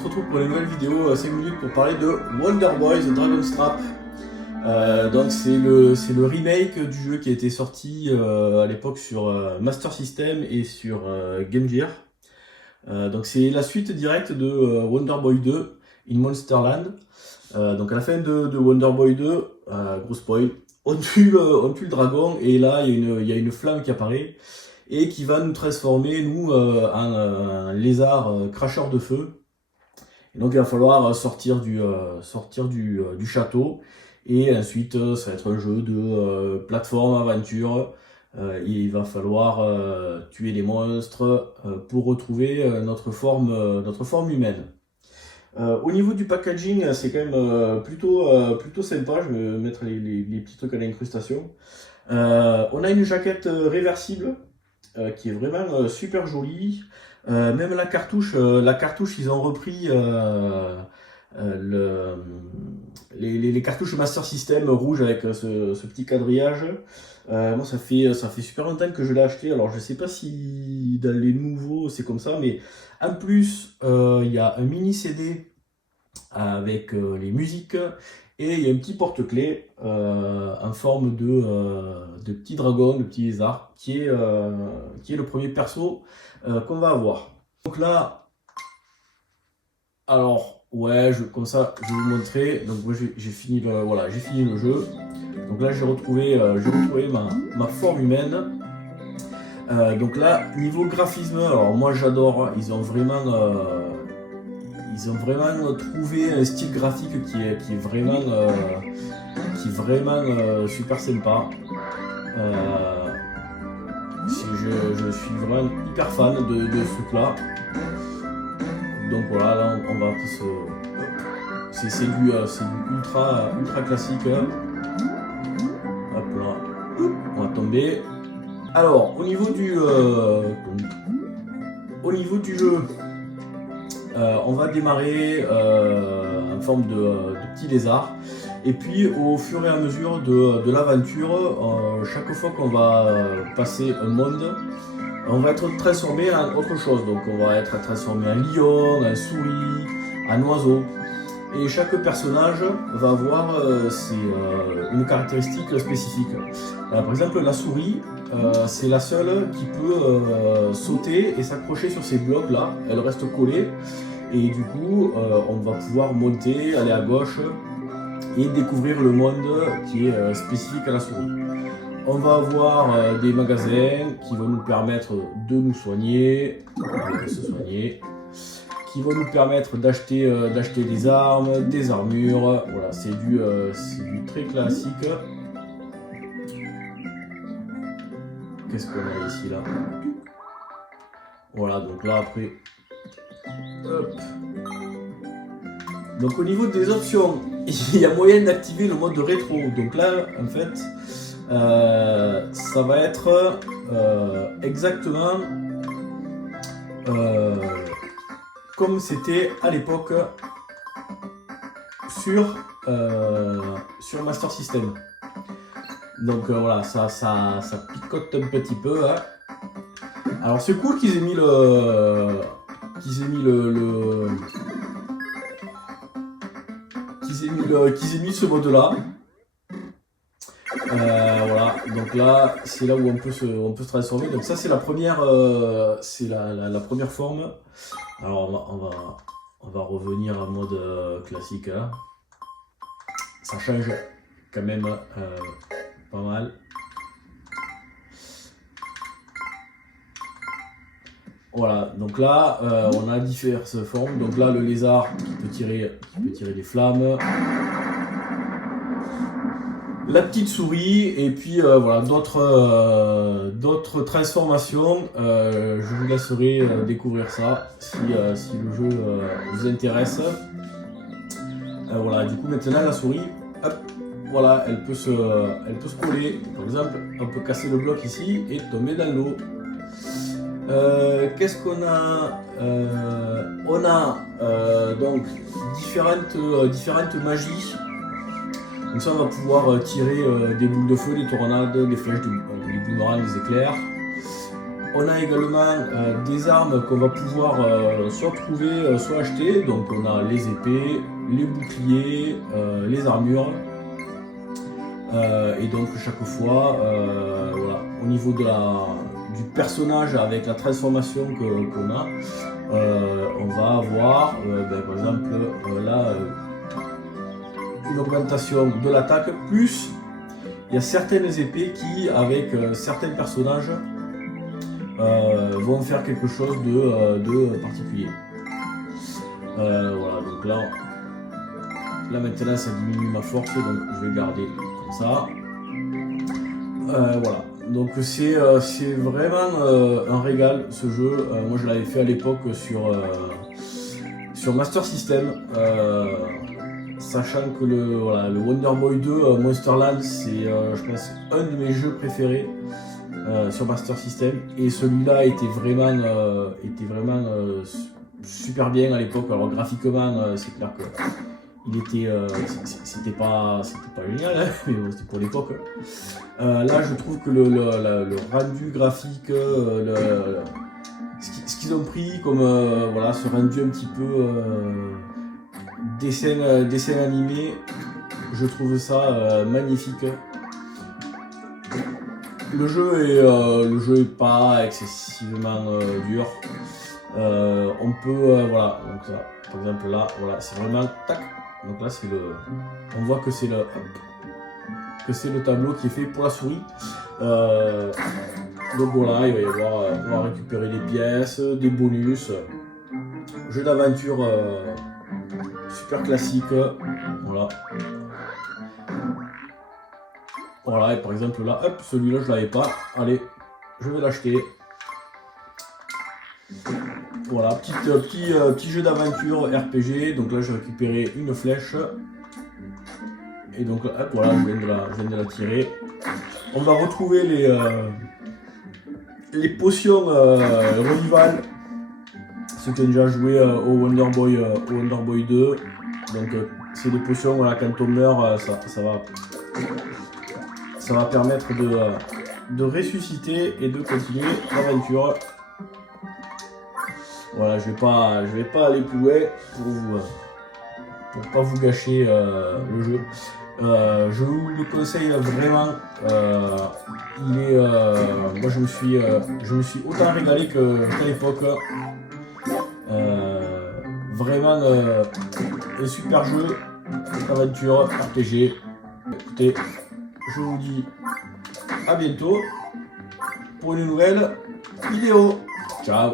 se retrouve pour une nouvelle vidéo 5 minutes pour parler de Wonder Boy The Dragon's Trap. Donc c'est le remake du jeu qui a été sorti à l'époque sur Master System et sur Game Gear. Donc c'est la suite directe de Wonder Boy 2 in Monsterland. Donc à la fin de Wonder Boy 2, gros spoil, on tue le dragon et là il y a une flamme qui apparaît et qui va nous transformer nous en un lézard cracheur de feu. Et donc il va falloir sortir du château et ensuite ça va être un jeu de plateforme aventure. Il va falloir tuer les monstres pour retrouver notre forme humaine. Au niveau du packaging, c'est quand même plutôt sympa. Je vais mettre les petits trucs à l'incrustation. On a une jaquette réversible qui est vraiment super jolie. Même la cartouche, ils ont repris les cartouches Master System rouges avec ce petit quadrillage. Moi, ça fait super longtemps que je l'ai acheté. Alors, je sais pas si dans les nouveaux c'est comme ça, mais en plus, il y a un mini CD avec les musiques et il y a un petit porte-clés en forme de petit dragon, de petit lézard, qui est le premier perso qu'on va avoir. Donc là, alors ouais, comme ça, je vais vous montrer. Donc moi j'ai fini le jeu. Donc là j'ai retrouvé ma forme humaine. Donc là, niveau graphisme, alors moi j'adore. Ils ont vraiment trouvé un style graphique qui est vraiment super sympa. Je suis vraiment hyper fan de ce truc-là. Donc voilà, là on va c'est du ultra classique. Hop là, on va tomber. Alors au niveau du jeu, on va démarrer en forme de petit lézard. Et puis au fur et à mesure de l'aventure, chaque fois qu'on va passer un monde, on va être transformé en autre chose. Donc on va être transformé en lion, en souris, en oiseau. Et chaque personnage va avoir une caractéristique spécifique. Par exemple la souris, c'est la seule qui peut sauter et s'accrocher sur ces blocs là. Elle reste collée. Et du coup on va pouvoir monter, aller à gauche et découvrir le monde qui est spécifique à la souris. On va avoir des magasins qui vont nous permettre de nous soigner, qui vont nous permettre d'acheter des armes, des armures. Voilà, c'est du très classique. Qu'est-ce qu'on a ici là? Voilà, donc là après, hop. Donc au niveau des options, il y a moyen d'activer le mode rétro. Donc là, en fait, ça va être exactement comme c'était à l'époque sur Master System. Donc voilà, ça picote un petit peu. Hein. Alors c'est cool qu'ils aient mis ce mode là. Voilà, donc là c'est là où on peut se transformer. Donc ça c'est la première la première forme. Alors on va revenir en mode classique. Hein. Ça change quand même pas mal. Voilà, donc là on a diverses formes. Donc là le lézard qui peut tirer des flammes. La petite souris et puis voilà d'autres transformations. Je vous laisserai découvrir ça si le jeu vous intéresse. Voilà, du coup maintenant la souris, hop, voilà, elle peut se coller. Par exemple, on peut casser le bloc ici et tomber dans l'eau. Qu'est-ce qu'on a? On a donc différentes magies. Donc ça on va pouvoir tirer des boules de feu, des tornades, des flèches, des boomerangs, des éclairs. On a également des armes qu'on va pouvoir soit trouver, soit acheter. Donc on a les épées, les boucliers, les armures. Et donc chaque fois, voilà, au niveau du personnage avec la transformation qu'on a, on va avoir par exemple là une augmentation de l'attaque, plus il y a certaines épées qui avec certains personnages vont faire quelque chose de particulier. Voilà, donc là maintenant ça diminue ma force, donc je vais garder comme ça. Voilà, donc c'est vraiment un régal ce jeu. Moi je l'avais fait à l'époque sur Master System, sachant que le Wonder Boy 2 Monsterland, c'est je pense un de mes jeux préférés sur Master System, et celui-là était vraiment super bien à l'époque. Alors graphiquement c'est clair que il était c'était pas génial, hein, mais bon, c'était pour l'époque. Là je trouve que le rendu graphique, ce qu'ils ont pris comme voilà, ce rendu un petit peu dessin animé, je trouve ça magnifique. Le jeu est pas excessivement dur. On peut voilà, donc ça, par exemple là, voilà, c'est vraiment tac. Donc là c'est on voit que c'est le tableau qui est fait pour la souris. Donc voilà, il va y avoir, on va récupérer des pièces, des bonus. Jeu d'aventure super classique. Voilà. Voilà, et par exemple là, hop, celui-là je l'avais pas. Allez, je vais l'acheter. Voilà, petit jeu d'aventure RPG. Donc là j'ai récupéré une flèche. Et donc là, hop, voilà, je viens de la tirer. On va retrouver les potions revivales. Ceux qui ont déjà joué au Wonder Boy 2. Donc c'est des potions, voilà, quand on meurt, ça va permettre de ressusciter et de continuer l'aventure. Voilà, je vais pas aller plus loin pour pas vous gâcher le jeu. Je vous le conseille vraiment. Moi je me suis autant régalé qu'à l'époque. Vraiment un super jeu d'aventure RPG. Écoutez, je vous dis à bientôt pour une nouvelle vidéo. Ciao.